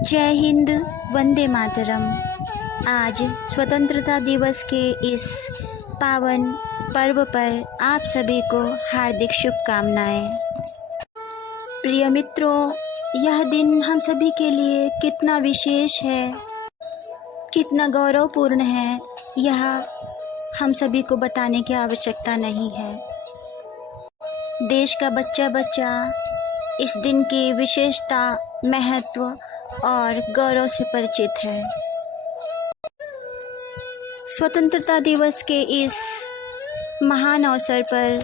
जय हिंद, वंदे मातरम। आज स्वतंत्रता दिवस के इस पावन पर्व पर आप सभी को हार्दिक शुभकामनाएं। प्रिय मित्रों, यह दिन हम सभी के लिए कितना विशेष है, कितना गौरवपूर्ण है, यह हम सभी को बताने की आवश्यकता नहीं है। देश का बच्चा बच्चा इस दिन की विशेषता, महत्व और गौरव से परिचित है। स्वतंत्रता दिवस के इस महान अवसर पर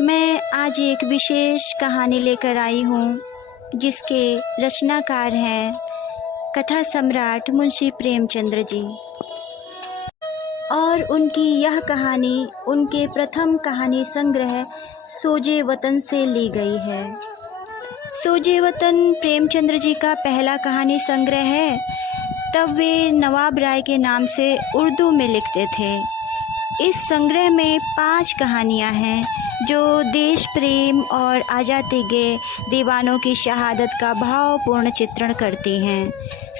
मैं आज एक विशेष कहानी लेकर आई हूँ, जिसके रचनाकार हैं कथा सम्राट मुंशी प्रेमचंद्र जी। और उनकी यह कहानी उनके प्रथम कहानी संग्रह सोजे वतन से ली गई है। सोजे वतन प्रेमचंद्र जी का पहला कहानी संग्रह है। तब वे नवाब राय के नाम से उर्दू में लिखते थे। इस संग्रह में 5 कहानियाँ हैं जो देश प्रेम और आज़ादी के दीवानों की शहादत का भावपूर्ण चित्रण करती हैं।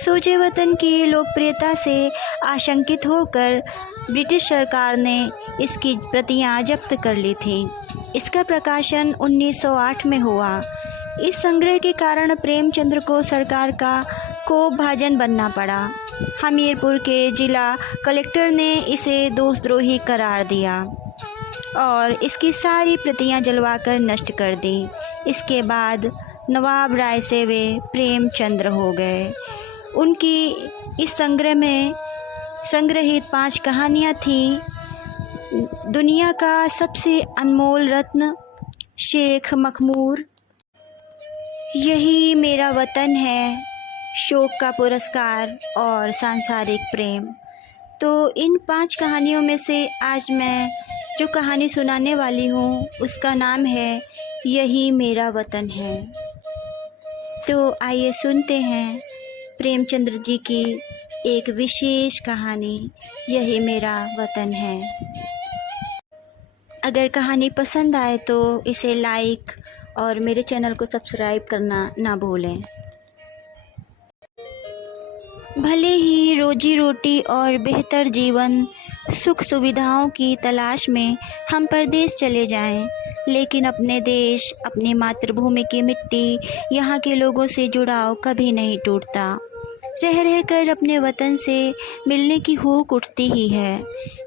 सोजे वतन की लोकप्रियता से आशंकित होकर ब्रिटिश सरकार ने इसकी प्रतियां जब्त कर ली थीं। इसका प्रकाशन 1908 में हुआ। इस संग्रह के कारण प्रेमचंद्र को सरकार का कोपभाजन बनना पड़ा। हमीरपुर के जिला कलेक्टर ने इसे देशद्रोही करार दिया और इसकी सारी प्रतियां जलवाकर नष्ट कर दी। इसके बाद नवाब राय से वे प्रेमचंद्र हो गए। उनकी इस संग्रह में संग्रहित 5 कहानियाँ थीं। दुनिया का सबसे अनमोल रत्न, शेख मखमूर, यही मेरा वतन है, शोक का पुरस्कार और सांसारिक प्रेम। तो इन 5 कहानियों में से आज मैं जो कहानी सुनाने वाली हूँ उसका नाम है यही मेरा वतन है। तो आइए सुनते हैं प्रेमचंद्र जी की एक विशेष कहानी, यही मेरा वतन है। अगर कहानी पसंद आए तो इसे लाइक और मेरे चैनल को सब्सक्राइब करना ना भूलें। भले ही रोजी रोटी और बेहतर जीवन, सुख सुविधाओं की तलाश में हम परदेश चले जाएं, लेकिन अपने देश, अपनी मातृभूमि की मिट्टी, यहाँ के लोगों से जुड़ाव कभी नहीं टूटता। रह रहकर अपने वतन से मिलने की हुक उठती ही है।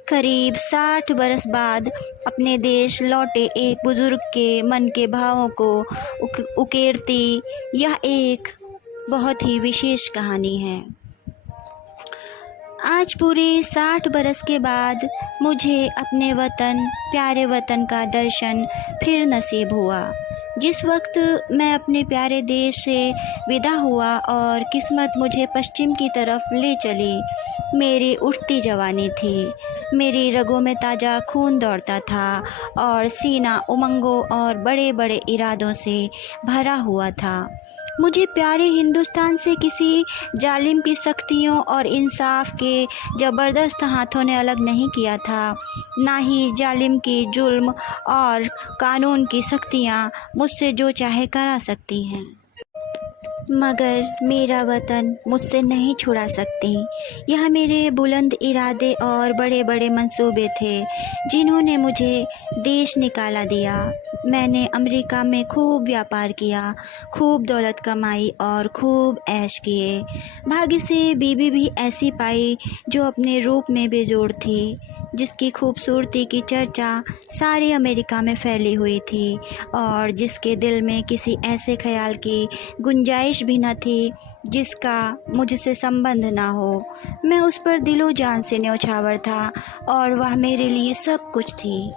करीब 60 बरस बाद अपने देश लौटे एक बुजुर्ग के मन के भावों को उकेरती यह एक बहुत ही विशेष कहानी है। आज पूरे 60 बरस के बाद मुझे अपने वतन, प्यारे वतन का दर्शन फिर नसीब हुआ। जिस वक्त मैं अपने प्यारे देश से विदा हुआ और किस्मत मुझे पश्चिम की तरफ ले चली, मेरी उठती जवानी थी। मेरी रगों में ताज़ा खून दौड़ता था और सीना उमंगों और बड़े बड़े इरादों से भरा हुआ था। मुझे प्यारे हिंदुस्तान से किसी जालिम की सख्तियों और इंसाफ के ज़बरदस्त हाथों ने अलग नहीं किया था। ना ही जालिम की जुल्म और कानून की सख्तियाँ मुझसे जो चाहे करा सकती हैं, मगर मेरा वतन मुझसे नहीं छुड़ा सकती। यह मेरे बुलंद इरादे और बड़े बड़े मंसूबे थे जिन्होंने मुझे देश निकाला दिया। मैंने अमेरिका में खूब व्यापार किया, खूब दौलत कमाई और खूब ऐश किए। भाग्य से बीवी भी ऐसी पाई जो अपने रूप में बेजोड़ थी, जिसकी खूबसूरती की चर्चा सारे अमेरिका में फैली हुई थी और जिसके दिल में किसी ऐसे ख्याल की गुंजाइश भी न थी जिसका मुझसे संबंध ना हो। मैं उस पर दिलो जान से न्यौछावर था और वह मेरे लिए सब कुछ थी।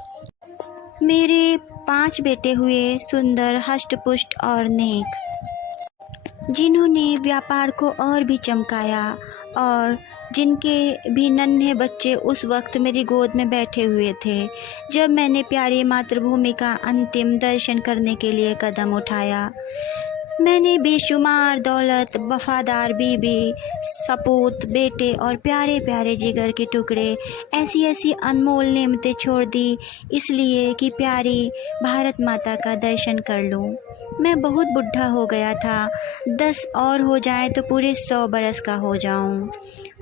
मेरे 5 बेटे हुए, सुंदर, हष्टपुष्ट और नेक, जिन्होंने व्यापार को और भी चमकाया और जिनके भी नन्हे बच्चे उस वक्त मेरी गोद में बैठे हुए थे जब मैंने प्यारी मातृभूमि का अंतिम दर्शन करने के लिए कदम उठाया। मैंने बेशुमार दौलत, वफादार बीबी, सपूत, बेटे और प्यारे प्यारे जिगर के टुकड़े, ऐसी ऐसी अनमोल नेमतें छोड़ दी, इसलिए कि प्यारी भारत माता का दर्शन कर लूं। मैं बहुत बुढ़ा हो गया था। 10 और हो जाए तो पूरे 100 बरस का हो जाऊं।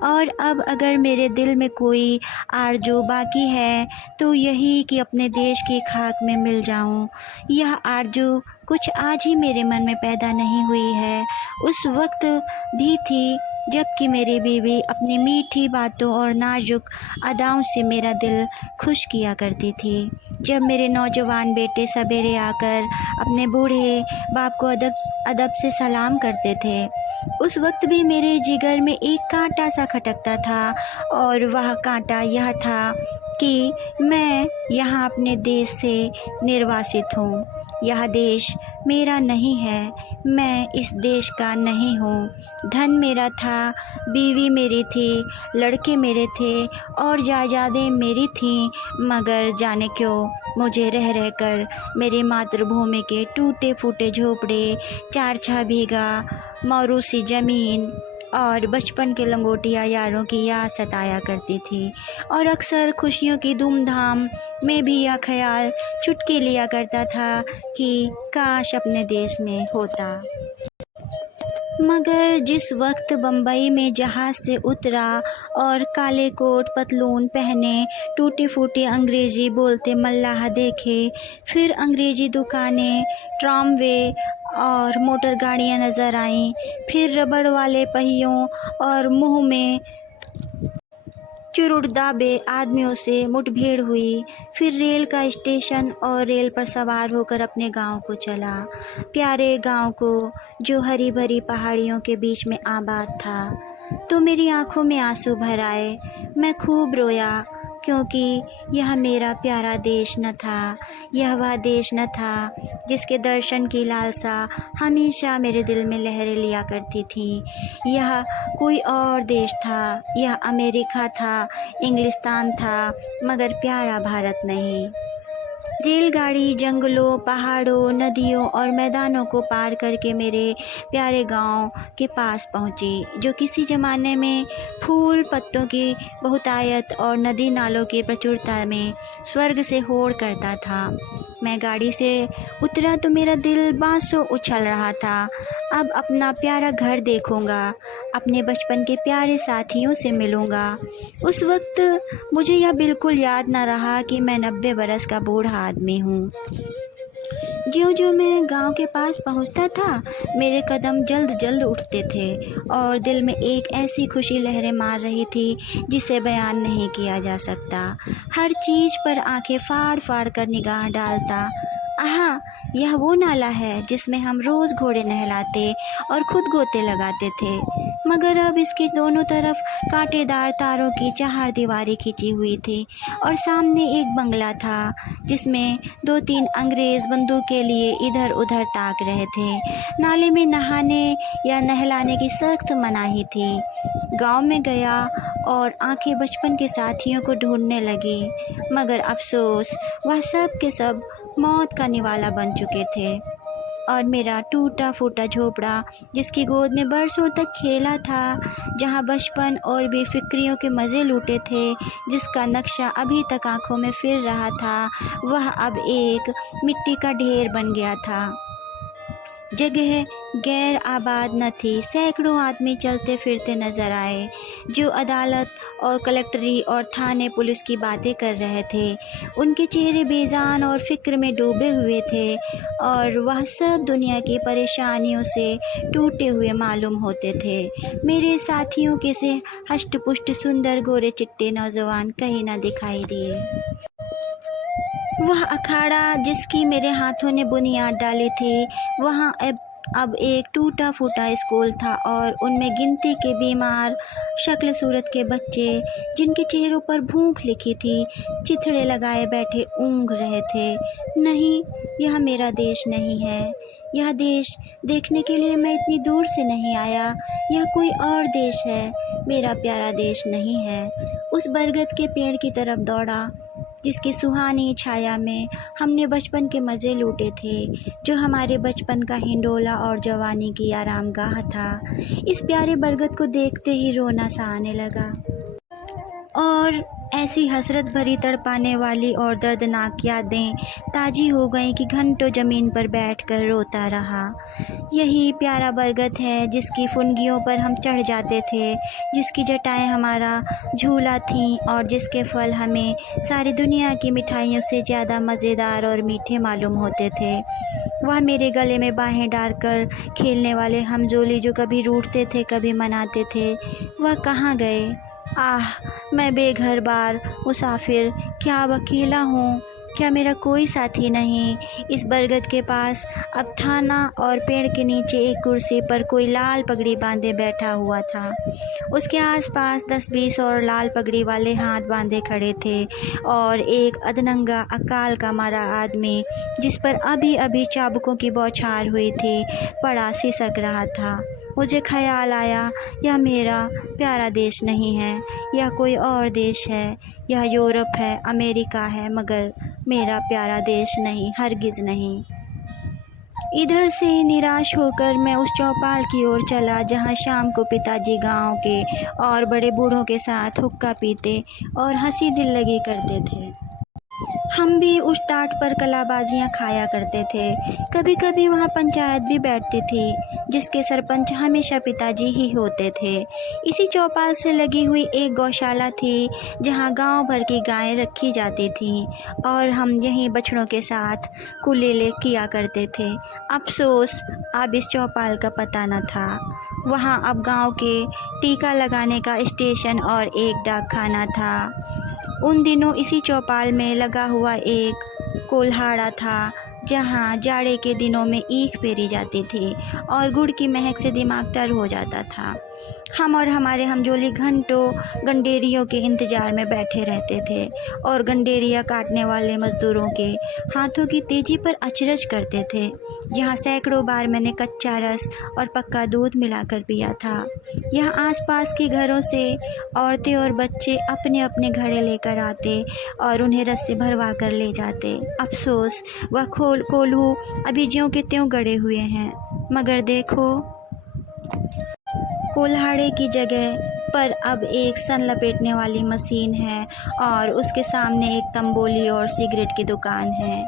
और अब अगर मेरे दिल में कोई आरज़ू बाकी है तो यही कि अपने देश की खाक में मिल जाऊं। यह आरज़ू कुछ आज ही मेरे मन में पैदा नहीं हुई है, उस वक्त भी थी जबकि मेरी बीवी अपनी मीठी बातों और नाजुक अदाओं से मेरा दिल खुश किया करती थी। जब मेरे नौजवान बेटे सवेरे आकर अपने बूढ़े बाप को अदब से सलाम करते थे, उस वक्त भी मेरे जिगर में एक कांटा सा खटकता था, और वह कांटा यह था कि मैं यहाँ अपने देश से निर्वासित हूँ। यह देश मेरा नहीं है, मैं इस देश का नहीं हूँ। धन मेरा था, बीवी मेरी थी, लड़के मेरे थे और जायदादें मेरी थीं, मगर जाने क्यों मुझे रह रहकर मेरी मातृभूमि के टूटे फूटे झोपड़े, 4-6 बीघा मौरूसी ज़मीन और बचपन के लंगोटिया यारों की याद सताया करती थी। और अक्सर खुशियों की धूमधाम में भी यह ख्याल चुटकी लिया करता था कि काश अपने देश में होता। मगर जिस वक्त बम्बई में जहाज़ से उतरा और काले कोट पतलून पहने टूटी फूटी अंग्रेज़ी बोलते मल्लाह देखे, फिर अंग्रेज़ी दुकानें, ट्रामवे और मोटर गाड़ियाँ नज़र आईं, फिर रबड़ वाले पहियों और मुँह में चुरुड़दाबे आदमियों से मुठभेड़ हुई, फिर रेल का स्टेशन और रेल पर सवार होकर अपने गांव को चला, प्यारे गांव को जो हरी भरी पहाड़ियों के बीच में आबाद था। तो मेरी आंखों में आंसू भर आए, मैं खूब रोया, क्योंकि यह मेरा प्यारा देश न था, यह वह देश न था जिसके दर्शन की लालसा हमेशा मेरे दिल में लहरें लिया करती थी। यह कोई और देश था, यह अमेरिका था, इंग्लिस्तान था, मगर प्यारा भारत नहीं। रेलगाड़ी जंगलों, पहाड़ों, नदियों और मैदानों को पार करके मेरे प्यारे गांव के पास पहुंची, जो किसी ज़माने में फूल पत्तों की बहुतायत और नदी नालों की प्रचुरता में स्वर्ग से होड़ करता था। मैं गाड़ी से उतरा तो मेरा दिल बांसों उछल रहा था। अब अपना प्यारा घर देखूंगा, अपने बचपन के प्यारे साथियों से मिलूंगा। उस वक्त मुझे यह बिल्कुल याद न रहा कि मैं 90 बरस का बूढ़ा आदमी हूँ। ज्यों-ज्यों मैं गांव के पास पहुंचता था, मेरे कदम जल्द जल्द उठते थे और दिल में एक ऐसी खुशी लहरें मार रही थी जिसे बयान नहीं किया जा सकता। हर चीज़ पर आंखें फाड़ फाड़ कर निगाह डालता। आहा, यह वो नाला है जिसमें हम रोज़ घोड़े नहलाते और खुद गोते लगाते थे, मगर अब इसके दोनों तरफ कांटेदार तारों की चहारदीवारी खिंची हुई थी और सामने एक बंगला था जिसमें 2-3 अंग्रेज़ बंदूक के लिए इधर उधर ताक रहे थे। नाले में नहाने या नहलाने की सख्त मनाही थी। गांव में गया और आंखें बचपन के साथियों को ढूंढने लगी, मगर अफसोस वह सब के सब मौत का निवाला बन चुके थे। और मेरा टूटा फूटा झोपड़ा, जिसकी गोद में बरसों तक खेला था, जहाँ बचपन और बेफिक्रियों के मज़े लूटे थे, जिसका नक्शा अभी तक आंखों में फिर रहा था, वह अब एक मिट्टी का ढेर बन गया था। जगह गैर आबाद न थी। सैकड़ों आदमी चलते फिरते नजर आए, जो अदालत और कलेक्टरी और थाने पुलिस की बातें कर रहे थे। उनके चेहरे बेजान और फिक्र में डूबे हुए थे और वह सब दुनिया की परेशानियों से टूटे हुए मालूम होते थे। मेरे साथियों के से हष्ट-पुष्ट सुंदर गोरे चिट्टे नौजवान कहीं न दिखाई दिए। वह अखाड़ा जिसकी मेरे हाथों ने बुनियाद डाली थी, वहाँ अब एक टूटा फूटा स्कूल था और उनमें गिनती के बीमार शक्ल सूरत के बच्चे, जिनके चेहरों पर भूख लिखी थी, चिथड़े लगाए बैठे ऊँघ रहे थे। नहीं, यह मेरा देश नहीं है। यह देश देखने के लिए मैं इतनी दूर से नहीं आया। यह कोई और देश है, मेरा प्यारा देश नहीं है। उस बरगद के पेड़ की तरफ दौड़ा जिसकी सुहानी छाया में हमने बचपन के मज़े लूटे थे, जो हमारे बचपन का हिंडोला और जवानी की आरामगाह था। इस प्यारे बरगद को देखते ही रोना सा आने लगा और ऐसी हसरत भरी तड़पाने वाली और दर्दनाक यादें ताज़ी हो गईं कि घंटों ज़मीन पर बैठकर रोता रहा। यही प्यारा बरगद है जिसकी फुनगियों पर हम चढ़ जाते थे, जिसकी जटाएं हमारा झूला थीं और जिसके फल हमें सारी दुनिया की मिठाइयों से ज़्यादा मज़ेदार और मीठे मालूम होते थे। वह मेरे गले में बाहें डालकर खेलने वाले हमजोली जो कभी रूठते थे कभी मनाते थे, वह कहाँ गए? आह, मैं बेघर बार मुसाफिर, क्या अब अकेला हूँ? क्या मेरा कोई साथी नहीं? इस बरगद के पास अब था ना, और पेड़ के नीचे एक कुर्सी पर कोई लाल पगड़ी बांधे बैठा हुआ था। उसके आसपास 10-20 और लाल पगड़ी वाले हाथ बांधे खड़े थे और एक अधनंगा अकाल का मारा आदमी, जिस पर अभी अभी चाबुकों की बौछार हुई थी, पड़ा सिसक रहा था। मुझे ख़याल आया, यह मेरा प्यारा देश नहीं है, यह कोई और देश है, यह यूरोप है, अमेरिका है, मगर मेरा प्यारा देश नहीं, हरगिज़ नहीं। इधर से निराश होकर मैं उस चौपाल की ओर चला जहाँ शाम को पिताजी गांव के और बड़े बूढ़ों के साथ हुक्का पीते और हंसी दिल लगी करते थे। हम भी उस टाट पर कलाबाजियाँ खाया करते थे। कभी कभी वहाँ पंचायत भी बैठती थी, जिसके सरपंच हमेशा पिताजी ही होते थे। इसी चौपाल से लगी हुई एक गौशाला थी जहाँ गांव भर की गायें रखी जाती थीं और हम यहीं बछड़ों के साथ कुलेले किया करते थे। अफसोस अब इस चौपाल का पता न था। वहाँ अब गांव के टीका लगाने का स्टेशन और एक डाक खाना था। उन दिनों इसी चौपाल में लगा हुआ एक कोल्हाड़ा था जहाँ जाड़े के दिनों में ईख पेरी जाती थी और गुड़ की महक से दिमाग तर हो जाता था। हम और हमारे हमजोली घंटों गंडेरियों के इंतज़ार में बैठे रहते थे और गंडेरिया काटने वाले मज़दूरों के हाथों की तेज़ी पर अचरज करते थे। यहाँ सैकड़ों बार मैंने कच्चा रस और पक्का दूध मिलाकर पिया था। यहाँ आसपास के घरों से औरतें और बच्चे अपने अपने घड़े लेकर आते और उन्हें रस से भरवा कर ले जाते। अफसोस वह कोल्हू अभी ज्यों के त्यों गड़े हुए हैं, मगर देखो, कोल्हाड़े की जगह पर अब एक सन लपेटने वाली मशीन है और उसके सामने एक तंबोली और सिगरेट की दुकान है।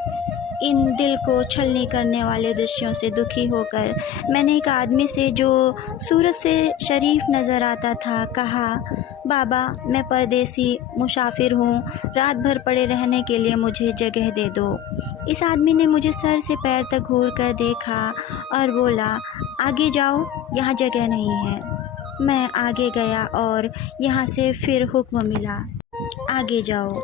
इन दिल को छलनी करने वाले दृश्यों से दुखी होकर मैंने एक आदमी से जो सूरत से शरीफ नज़र आता था कहा, बाबा, मैं परदेसी मुसाफिर हूँ, रात भर पड़े रहने के लिए मुझे जगह दे दो। इस आदमी ने मुझे सर से पैर तक घूर कर देखा और बोला, आगे जाओ, यहाँ जगह नहीं है। मैं आगे गया और यहाँ से फिर हुक्म मिला, आगे जाओ।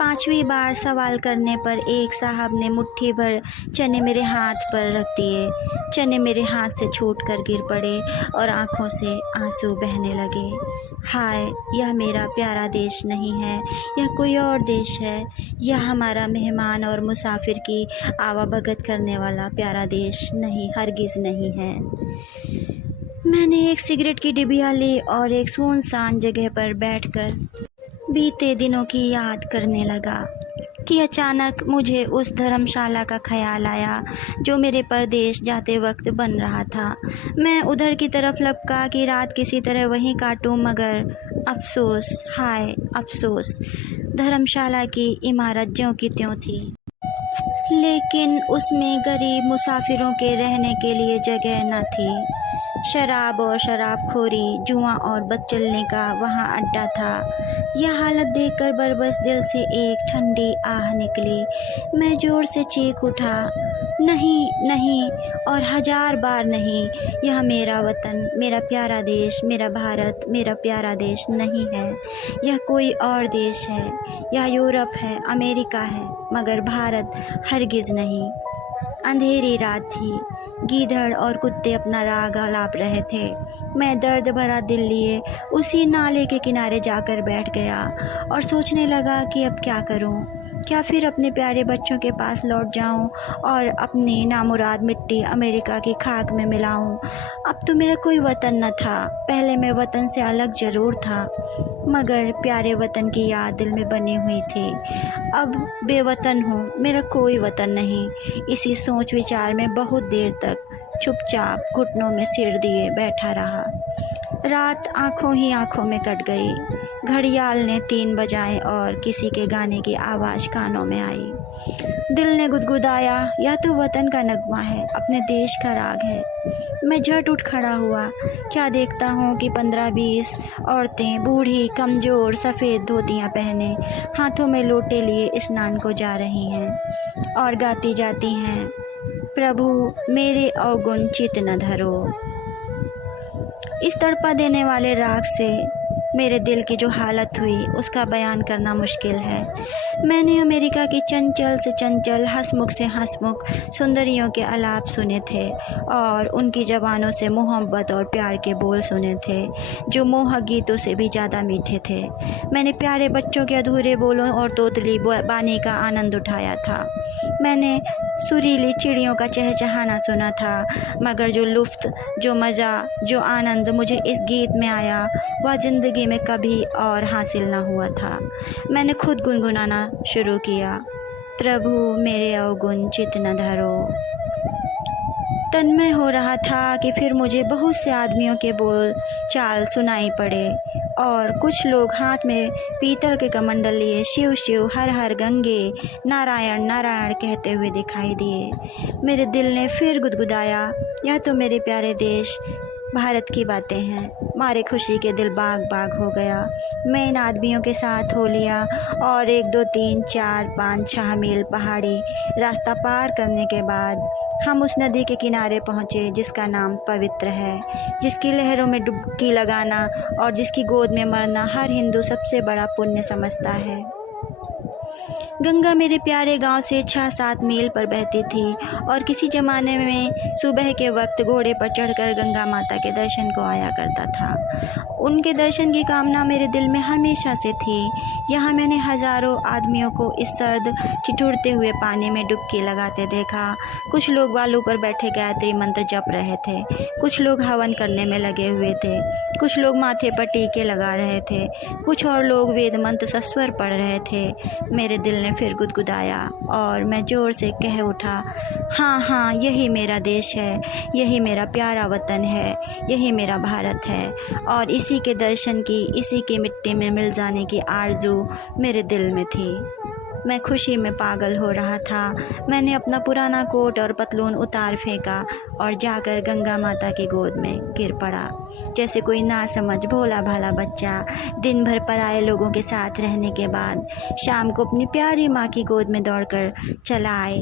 5वीं बार सवाल करने पर एक साहब ने मुट्ठी भर चने मेरे हाथ पर रख दिए। चने मेरे हाथ से छूटकर गिर पड़े और आँखों से आंसू बहने लगे। हाय, यह मेरा प्यारा देश नहीं है, यह कोई और देश है। यह हमारा मेहमान और मुसाफिर की आवाभगत करने वाला प्यारा देश नहीं, हरगिज़ नहीं है। मैंने एक सिगरेट की डिबिया ली और एक सुनसान जगह पर बैठकर बीते दिनों की याद करने लगा कि अचानक मुझे उस धर्मशाला का ख्याल आया जो मेरे परदेश जाते वक्त बन रहा था। मैं उधर की तरफ लपका कि रात किसी तरह वहीं काटूं, मगर अफसोस, हाय अफसोस, धर्मशाला की इमारत ज्यों की त्यों थी, लेकिन उसमें गरीब मुसाफिरों के रहने के लिए जगह न थी। शराब और शराबखोरी, जुआ और बदचलने का वहाँ अड्डा था। यह हालत देखकर बरबस दिल से एक ठंडी आह निकली। मैं जोर से चीख उठा, नहीं नहीं, और 1000 बार नहीं, यह मेरा वतन, मेरा प्यारा देश, मेरा भारत, मेरा प्यारा देश नहीं है। यह कोई और देश है, यह यूरोप है, अमेरिका है, मगर भारत हरगिज़ नहीं। अंधेरी रात थी। गीदड़ और कुत्ते अपना राग आलाप रहे थे। मैं दर्द भरा दिल लिए उसी नाले के किनारे जाकर बैठ गया और सोचने लगा कि अब क्या करूं। क्या फिर अपने प्यारे बच्चों के पास लौट जाऊं और अपनी नामुराद मिट्टी अमेरिका की खाक में मिलाऊं। अब तो मेरा कोई वतन न था। पहले मैं वतन से अलग ज़रूर था, मगर प्यारे वतन की याद दिल में बनी हुई थी। अब बेवतन हूँ, मेरा कोई वतन नहीं। इसी सोच विचार में बहुत देर तक चुपचाप घुटनों में सिर दिए बैठा रहा। रात आँखों ही आँखों में कट गई। घड़ियाल ने 3 बजाए और किसी के गाने की आवाज़ कानों में आई। दिल ने गुदगुदाया, यह तो वतन का नगमा है, अपने देश का राग है। मैं झट उठ खड़ा हुआ। क्या देखता हूँ कि 15-20 औरतें, बूढ़ी, कमज़ोर, सफ़ेद धोतियाँ पहने, हाथों में लोटे लिए स्नान को जा रही हैं और गाती जाती हैं, प्रभु मेरे अवगुण चित न धरो। इस तड़पा देने वाले राग से मेरे दिल की जो हालत हुई उसका बयान करना मुश्किल है। मैंने अमेरिका की चंचल से चंचल, हंसमुख से हंसमुख सुंदरियों के आलाप सुने थे और उनकी ज़बानों से मोहब्बत और प्यार के बोल सुने थे जो मोहक गीतों से भी ज़्यादा मीठे थे। मैंने प्यारे बच्चों के अधूरे बोलों और तोतली बानी का आनंद उठाया था। मैंने सुरीली चिड़ियों का चहचहाना सुना था, मगर जो लुफ्त, जो मज़ा, जो आनंद मुझे इस गीत में आया वह ज़िंदगी में कभी और हासिल न हुआ था। मैंने खुद गुनगुनाना शुरू किया, प्रभु मेरे अवगुण चित न धरो। तन्मय हो रहा था कि फिर मुझे बहुत से आदमियों के बोल चाल सुनाई पड़े और कुछ लोग हाथ में पीतल के कमंडल लिए शिव शिव, हर हर गंगे, नारायण नारायण कहते हुए दिखाई दिए। मेरे दिल ने फिर गुदगुदाया, यह तो मेरे प्यारे देश भारत की बातें हैं। मारे खुशी के दिल बाग बाग हो गया। मैं इन आदमियों के साथ हो लिया और 1 2 3 4 5 6 मील पहाड़ी रास्ता पार करने के बाद हम उस नदी के किनारे पहुँचे जिसका नाम पवित्र है, जिसकी लहरों में डुबकी लगाना और जिसकी गोद में मरना हर हिंदू सबसे बड़ा पुण्य समझता है। गंगा मेरे प्यारे गांव से 6-7 मील पर बहती थी और किसी ज़माने में सुबह के वक्त घोड़े पर चढ़कर गंगा माता के दर्शन को आया करता था। उनके दर्शन की कामना मेरे दिल में हमेशा से थी। यहाँ मैंने हज़ारों आदमियों को इस सर्द ठिठुरते हुए पानी में डुबकी लगाते देखा। कुछ लोग बालू पर बैठे गायत्री मंत्र जप रहे थे, कुछ लोग हवन करने में लगे हुए थे, कुछ लोग माथे पर टीके लगा रहे थे, कुछ और लोग वेद मंत्र सस्वर पढ़ रहे थे। मेरे दिल ने फिर गुदगुदाया और मैं ज़ोर से कह उठा, हाँ हाँ, यही मेरा देश है, यही मेरा प्यारा वतन है, यही मेरा भारत है और इसी के दर्शन की, इसी की मिट्टी में मिल जाने की आरज़ू मेरे दिल में थी। मैं खुशी में पागल हो रहा था। मैंने अपना पुराना कोट और पतलून उतार फेंका और जाकर गंगा माता की गोद में गिर पड़ा, जैसे कोई नासमझ भोला भाला बच्चा दिन भर पराए लोगों के साथ रहने के बाद शाम को अपनी प्यारी माँ की गोद में दौड़कर चला आए,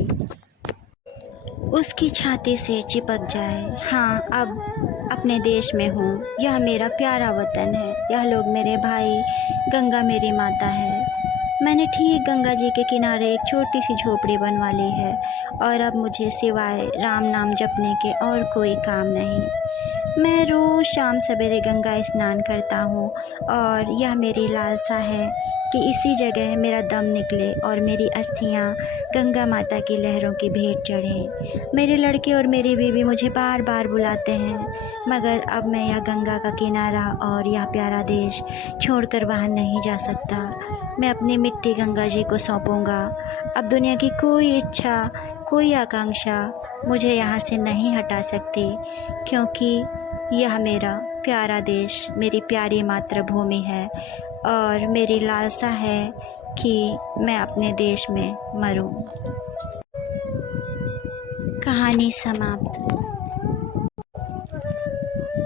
उसकी छाती से चिपक जाए। हाँ, अब अपने देश में हूँ। यह मेरा प्यारा वतन है, यह लोग मेरे भाई, गंगा मेरी माता है। मैंने ठीक गंगा जी के किनारे एक छोटी सी झोपड़ी बनवा ली है और अब मुझे सिवाय राम नाम जपने के और कोई काम नहीं। मैं रोज़ शाम सवेरे गंगा स्नान करता हूँ और यह मेरी लालसा है कि इसी जगह मेरा दम निकले और मेरी अस्थियाँ गंगा माता की लहरों की भेंट चढ़ें। मेरे लड़के और मेरी बीवी मुझे बार बार बुलाते हैं, मगर अब मैं यह गंगा का किनारा और यह प्यारा देश छोड़कर वहाँ नहीं जा सकता। मैं अपनी मिट्टी गंगा जी को सौंपूंगा। अब दुनिया की कोई इच्छा, कोई आकांक्षा मुझे यहाँ से नहीं हटा सकती, क्योंकि यह मेरा प्यारा देश, मेरी प्यारी मातृभूमि है और मेरी लालसा है कि मैं अपने देश में मरूं। कहानी समाप्त।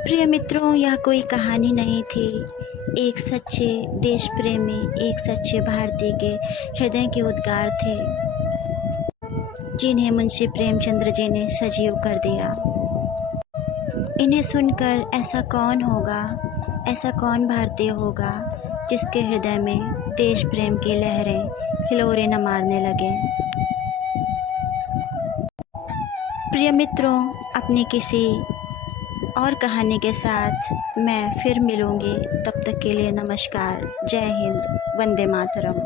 प्रिय मित्रों, यह कोई कहानी नहीं थी। एक सच्चे देश प्रेमी, एक सच्चे भारतीय के हृदय के उद्गार थे, जिन्हें मुंशी प्रेमचंद्र जी ने सजीव कर दिया। इन्हें सुनकर ऐसा कौन होगा, ऐसा कौन भारतीय होगा जिसके हृदय में देश प्रेम की लहरें हिलोरे न मारने लगे। प्रिय मित्रों, अपनी किसी और कहानी के साथ मैं फिर मिलूँगी। तब तक के लिए नमस्कार। जय हिंद। वंदे मातरम।